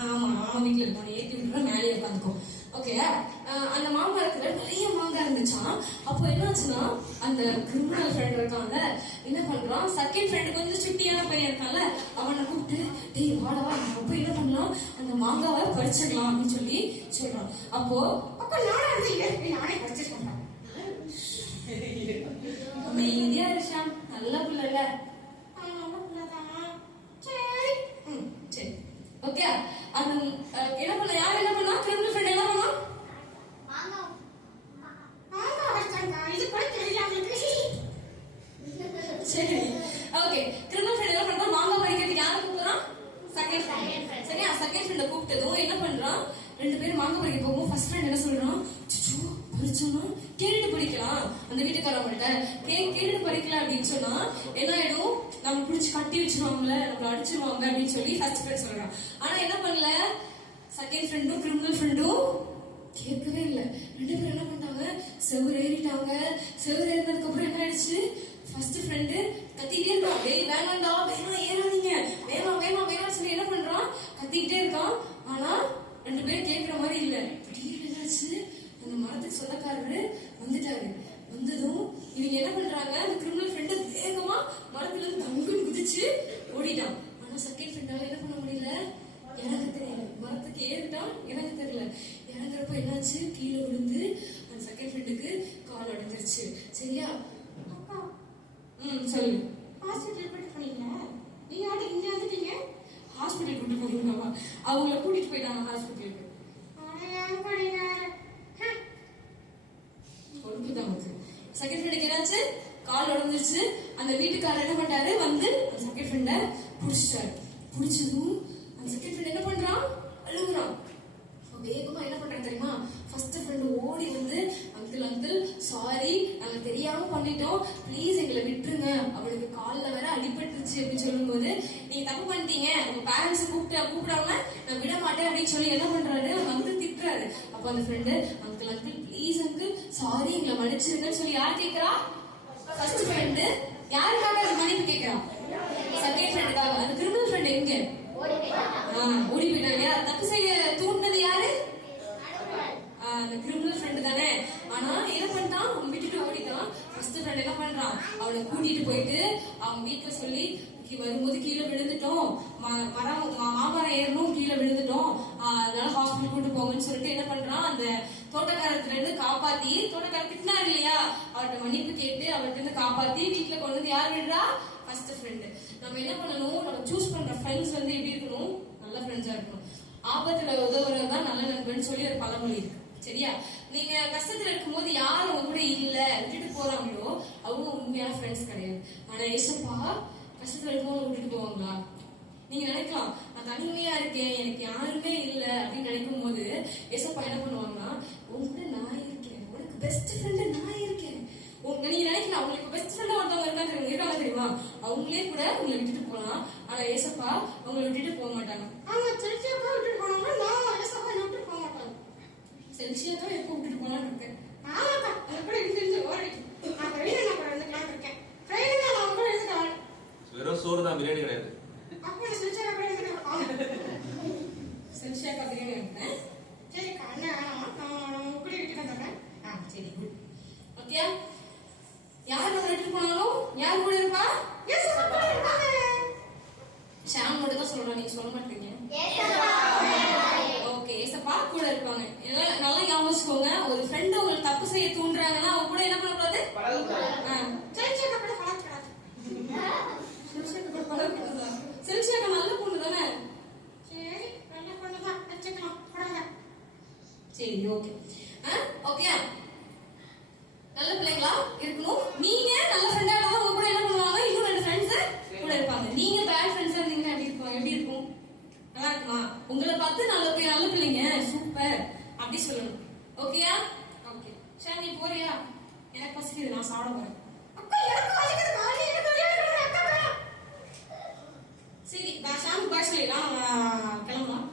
ஆமா மாமா வீட்டுல இருப்பாங்க, ஏற்றி விட்டுறோம், மேலே உட்காந்துக்கோ. ஓகே. அந்த மாமரத்துல நிறைய மாங்காய் இருந்துச்சான். அப்போ என்னாச்சுன்னா அந்த கிரிமினல் ஃப்ரெண்ட் இருக்காங்க, என்ன பண்றான், செகண்ட் ஃப்ரெண்டு கொஞ்சம் சுட்டியான பையன் இருக்கான்ல, அவனை கூப்பிட்டு டேய் வாடவா அப்ப என்ன பண்ணலாம், அந்த மாங்காவை பறிச்சிடலாம் அப்படின்னு சொல்லி சொல்றான். அப்போ அப்ப நானே பறிச்சிருக்கேன். அமைதியா இருஷாம், நல்ல பிள்ளைல. சரி ஓகே. அந்த என்ன பண்ண, யார் என்ன பண்ணா, கிரிமினல் ஃப்ரெண்ட் என்ன பண்ணா, சரி ஓகே. கிரிமினல் ஃப்ரெண்ட் என்ன பண்றான், மாங்காய் பறிக்கிறதுக்கு யாரை கூப்பிடுறான், செகண்ட் ஃப்ரெண்ட். சரியா, செகண்ட் ஃப்ரெண்ட கூப்பிட்டதும் என்ன பண்றான், ரெண்டு பேரும் மாங்காய் பறிக்க போகும். ஃபர்ஸ்ட் ஃப்ரெண்ட் என்ன சொல்றான், பறிச்சோம்னா கேட்டுட்டு பறிக்கலாம், அந்த வீட்டுக்காரவங்கள்ட்ட கேட்டுட்டு பறிக்கலாம் அப்படின்னு சொன்னா என்ன ஆயிடும், நம்ம பிடிச்சி கட்டி வச்சிருவாங்கல்ல, நம்மள அடிச்சிருவாங்க அப்படின்னு சொல்லி ஃபர்ஸ்ட் ஃப்ரெண்ட் சொல்றான். ஆனா என்ன பண்ணல, செகண்ட் ஃப்ரெண்டும் கிரிமினல் ஃப்ரெண்டும் கேட்கவே இல்லை. ரெண்டு பேரும் என்ன பண்ணாங்க, செவுரு ஏறிட்டாங்க. செவுரு ஏறினதுக்கு அப்புறம் என்ன ஆயிடுச்சு, ஃபர்ஸ்ட் ஃப்ரெண்டு கத்திக்கிட்டே இருக்கான், டேய் வேணாண்டா வேணாம் ஏறாதீங்க, வேணாம் வேணாம் வேணாம் சொல்லி என்ன பண்றான், கத்திக்கிட்டே இருக்கான். ஆனா ரெண்டு பேரும் கேட்கிற மாதிரி இல்ல. திடீர்னு என்னாச்சு, அந்த மரத்துக்கு சொந்தக்காரரு வந்துட்டாரு. வந்ததும் இவங்க என்ன பண்றாங்க, அந்த கிரிமினல் ஃப்ரெண்டு வேகமா மரத்துல இருந்து தங்குன்னு குதிச்சு ஓடிட்டான். ஆனா செகண்ட் ஃப்ரெண்டால என்ன பண்ண முடியல, எனக்கு தெரியல, மரத்துக்கு ஏறிட்டான், எனக்கு தெரியல. இறங்குறப்ப என்னாச்சு, கீழே விழுந்து அந்த செகண்ட் ஃப்ரெண்டுக்கு கால் அடைஞ்சிருச்சு. சரியா, சொல்லு. ஹாஸ்பிட்டல் கூட்டிட்டு போனீங்களா, நீங்க ஆட்டு இங்க வந்துட்டீங்க, ஹாஸ்பிட்டல் கூட்டிட்டு போனீங்களா, அவங்கள கூட்டிட்டு போயிட்டாங்க ஹாஸ்பிட்டலுக்கு. செகண்ட் ஃப்ரெண்டுக்கு என்னாச்சு, கால் உடஞ்சிருச்சு. அந்த வீட்டுக்காரர் என்ன பண்ணாரு, வந்து அந்த செகண்ட் ஃப்ரெண்ட புடிச்சிட்டாரு. புடிச்சதும் அந்த செகண்ட் ஃப்ரெண்ட் என்ன பண்றான், அழுகுறான். வேகமா என்ன பண்றான் தெரியுமா, ஃபர்ஸ்ட் ஃப்ரெண்ட் ஓடி வந்து அங்கிள் அங்கிள் சாரி, நாங்க தெரியாம பண்ணிட்டோம், பிளீஸ் எங்களை விட்டுருங்க, அவளுக்கு கால்ல வேற அடிபட்டுருச்சு அப்படின்னு சொல்லும் போது, நீங்க தப்பு பண்ணிட்டீங்க, உங்க பேரண்ட்ஸ் கூப்பிடாம நான் விட மாட்டேன் அப்படின்னு சொல்லி என்ன பண்றாரு, அவங்க அங்கிள் திட்டுறாரு. அப்ப அந்த friend uncle uncle please uncle sorry எங்களை மன்னிச்சிருங்கன்னு சொல்லி யார் கேட்கிறா, ஃபர்ஸ்ட் ஃப்ரெண்டு யாருக்காக மன்னிப்பு கேட்கிறா, செகண்ட் ஃப்ரெண்டுக்காக. அந்த கிரிமினல் ஃப்ரெண்ட் எங்க ஓடி போயிட்டாங்க. தப்பு செய்ய தூண்டினது யாரு, அந்த கிரிமினல் ஃப்ரெண்டு தானே. ஆனா என்ன பண்ணிட்டான், அவன் விட்டுட்டு ஓடிட்டான். ஃபர்ஸ்ட் ஃப்ரெண்ட் என்ன பண்றான், அவளை கூட்டிட்டு போயிட்டு அவங்க வீட்டுல சொல்லி வரும்போது கீழே விழுந்துட்டோம், மாமரம் ஏறணும் கீழே விழுந்துட்டோம், அதனால ஹாஸ்பிட்டல் கூட்டு போங்கன்னு சொல்லிட்டு என்ன பண்றான், அந்த தோட்டக்காரத்துல இருந்து காப்பாத்தி, தோட்டக்காரர் திட்டினாரு இல்லையா, அவர்கிட்ட மன்னிப்பு கேட்டு அவர்கிட்ட இருந்து காப்பாத்தி வீட்டுல கொண்டு வந்து யார் விடுறா, ஃபர்ஸ்ட் ஃப்ரெண்டு. நம்ம என்ன பண்ணணும், நம்ம சூஸ் பண்ற ஃப்ரெண்ட்ஸ் வந்து எப்படி இருக்கணும், நல்ல ஃப்ரெண்ட்ஸா இருக்கணும். ஆபத்துல உதவுறதுதான் நல்ல நண்பன் சொல்லி ஒரு பழமொழி இருக்கு. சரியா, நீங்க கஷ்டத்துல இருக்கும் போது யார் உங்க கூட இல்ல விட்டுட்டு போறாங்களோ அவங்க உண்மையான ஃப்ரெண்ட்ஸ் கிடையாது. ஆனா ஏசப்பா கஷ்டத்துல இருக்கும் விட்டுட்டு போவாங்களா, நீங்க நினைக்கலாம் நான் தனிமையா இருக்கேன் எனக்கு யாருமே இல்ல அப்படின்னு நினைக்கும் போது ஏசப்பா என்ன பண்ணுவாங்கன்னா, உங்க கூட நான் இருக்கேன், உனக்கு பெஸ்ட் ஃப்ரெண்ட் நான் இருக்கேன். நீங்க நினைக்கலாம் உங்களுக்கு பெஸ்ட் ஃப்ரெண்டா ஒருத்தவங்க இருக்காங்க தெரியுமா, அவங்களே கூட உங்களை விட்டுட்டு போலாம். ஆனா ஏசப்பா உங்களை விட்டுட்டு போக மாட்டாங்க. அவங்க செல்சியாக்கா விட்டுட்டு போனாங்க, நான் ஏசப்பா விட்டுட்டு போக மாட்டாங்க. செல்சியாக்கா எப்ப விட்டுட்டு போனான்னு இருக்கேன், ஆமாக்கா அது கூட இருந்து ஓடிட்டு நான் ட்ரெயின்ல நான் வந்துக்கலாம் இருக்கேன், ட்ரெயின்ல நான் கூட இருந்துக்கலாம். வெறும் சோறு தான், பிரியாணி கிடையாது. அப்ப செல்சியாக்கா கூட இருந்துக்கலாம், செல்சியாக்கா பிரியாணி இருக்கேன். சரி கண்ணா நான் கூட விட்டுட்டு வந்துடுறேன். சரி குட். ஓகே, யார் நம்ம விட்டுட்டு போனாலும் யார் கூட இருப்பா, ஷாம் மட்டும் தான் சொல்றோம், நீங்க சொல்ல மாட்டீங்க. ஓகே, ஏசப்பா கூட இருப்பாங்க. நல்லா ஞாபகிச்சுக்கோங்க, ஒரு ஃப்ரெண்ட் உங்களுக்கு தப்பு செய்ய தூண்டுறாங்கன்னா அவங்க கூட என்ன பண்ணக்கூடாது, செல்சியாக்கா நல்ல பொண்ணு தானே. சரி நல்ல பொண்ணு தான் வச்சுக்கலாம். சரி ஓகே ஓகே, நல்ல பிள்ளைங்களா இருக்கணும். நீங்க நல்ல ஃப்ரெண்டா இருந்தா உங்க கூட என்ன பண்ணுவாங்க, இன்னும் ரெண்டு ஃப்ரெண்ட்ஸ் கூட இருப்பாங்க. நீங்க பேட் ஃப்ரெண்ட்ஸா இருந்தீங்கன்னா எப்படி இருக்கும், நல்லா இருக்குமா, உங்களை பார்த்து நல்ல பிள்ளைங்க சூப்பர் அப்படி சொல்லணும். ஓகேயா, ஓகே. சரி நீ போறியா, எனக்கு பசிக்குது, நான் சாப்பிட போறேன். சரி ஷாம் பாய் சொல்லிடலாம், கிளம்பலாம்.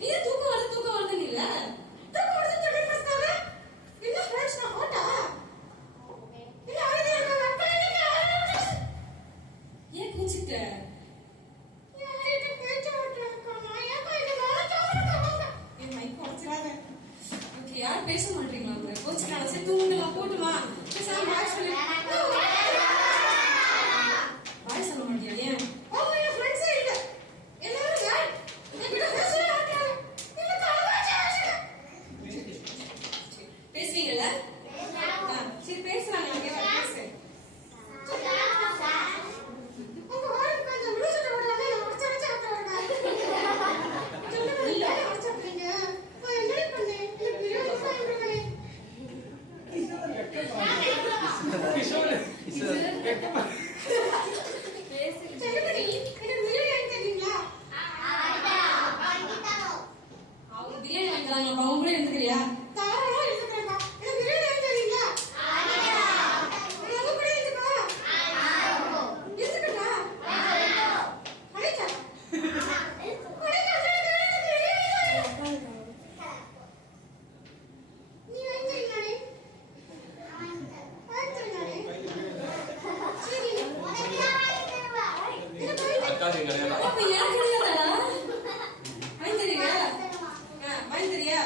நீ தூக்கம் வருது இல்ல, ஏன் கூச்சிட்ட, கிடையாது. அப்ப எனக்கு கிடையாதா? வாங்கி தரியா? வாங்கி தரியா?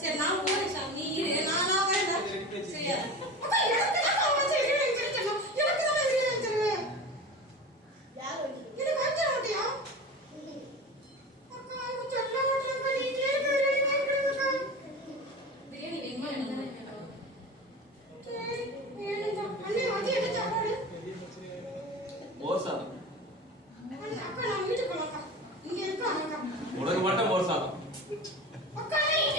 சரி நான் போறேன் சாமி, நீ இரு, நான் வரேன். சரியா? அப்ப எனக்கு தான் வாங்கி தருவேன். எனக்கு தான் வாங்கி தருவேன். எனக்கு வாங்கி தர மாட்டியா? அப்பா சொல்ல மாட்டேன், நீ கேட்க பிரியாணி வேணுமா என்ன? சரி வேணும்தான். அண்ணே வந்து என்ன சாப்பாடு? மோர் சாதம். அக்கா நான் வீட்டுக்கு போலாம்க்கா. இங்க இருக்கா அக்கா? உனக்கு மட்டும் மோர் சாதம். அக்கா ஏன்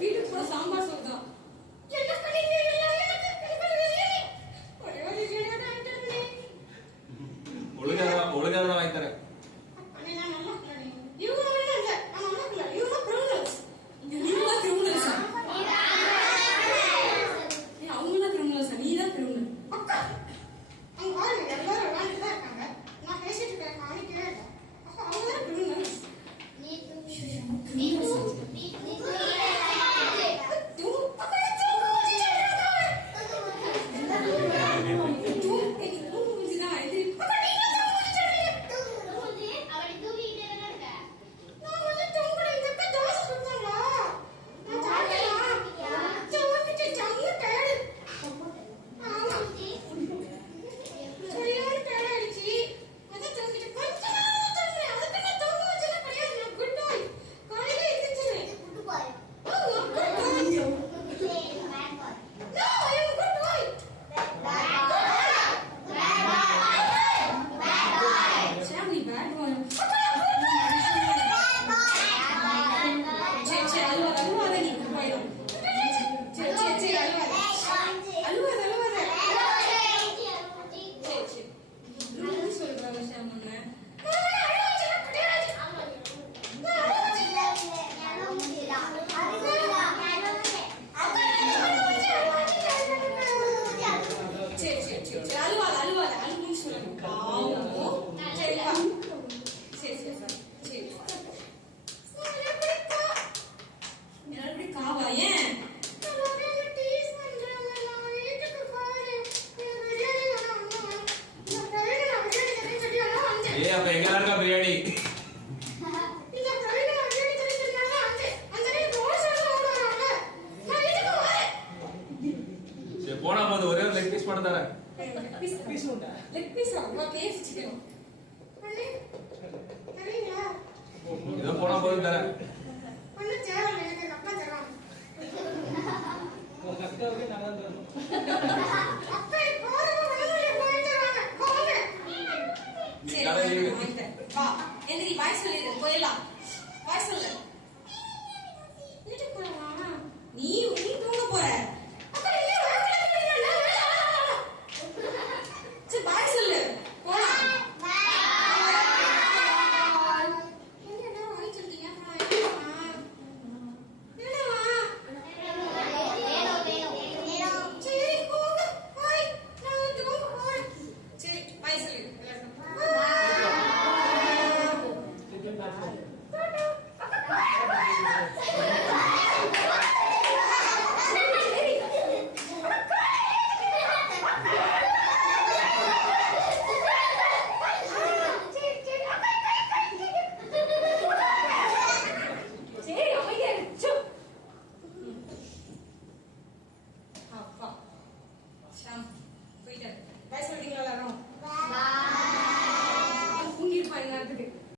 வீட்டுக்கு போற சாம்பார் சோறுதான். என்ன பண்ணீங்க? ஒரே ஒரு பிரியாணி வாங்கிட்டு ஒழுங்காதான் வாங்கி தரேன். அண்ணே நான் நல்லா இருக்கேன். இவங்க ஒண்ணும் இல்ல, நான் நல்லா இருக்கல. இவங்க கிரிமினல்ஸ். நீங்க கிரிமினல்ஸா? அவங்கள கிரிமினல்ஸா? நீ தான் கிரிமினல். அக்கா அவங்க பாருங்க எல்லாரும் விளையாண்டுட்டு தான் இருக்காங்க. நான் பேசிட்டு இருக்கேன், கவனிக்கவே இல்லை. அப்ப அவங்க தான் கிரிமினல்ஸ். அப்ப எங்க இருக்கா பிரியாணி? சரி போனா போது, ஒரே ஒரு லெக் பீஸ் மட்டும் தரேன். இதோ போனா போது தரேன். எந்திரி, பாய் சொல்லிடு, போயிடலாம். பாய் சொல்லு. வீட்டுக்கு போலாமா? நீ தூங்க போற. சரி பாய் சொல்லு, போலாம். போயிட்டாரு. பாய் சொல்றீங்களா எல்லாரும்?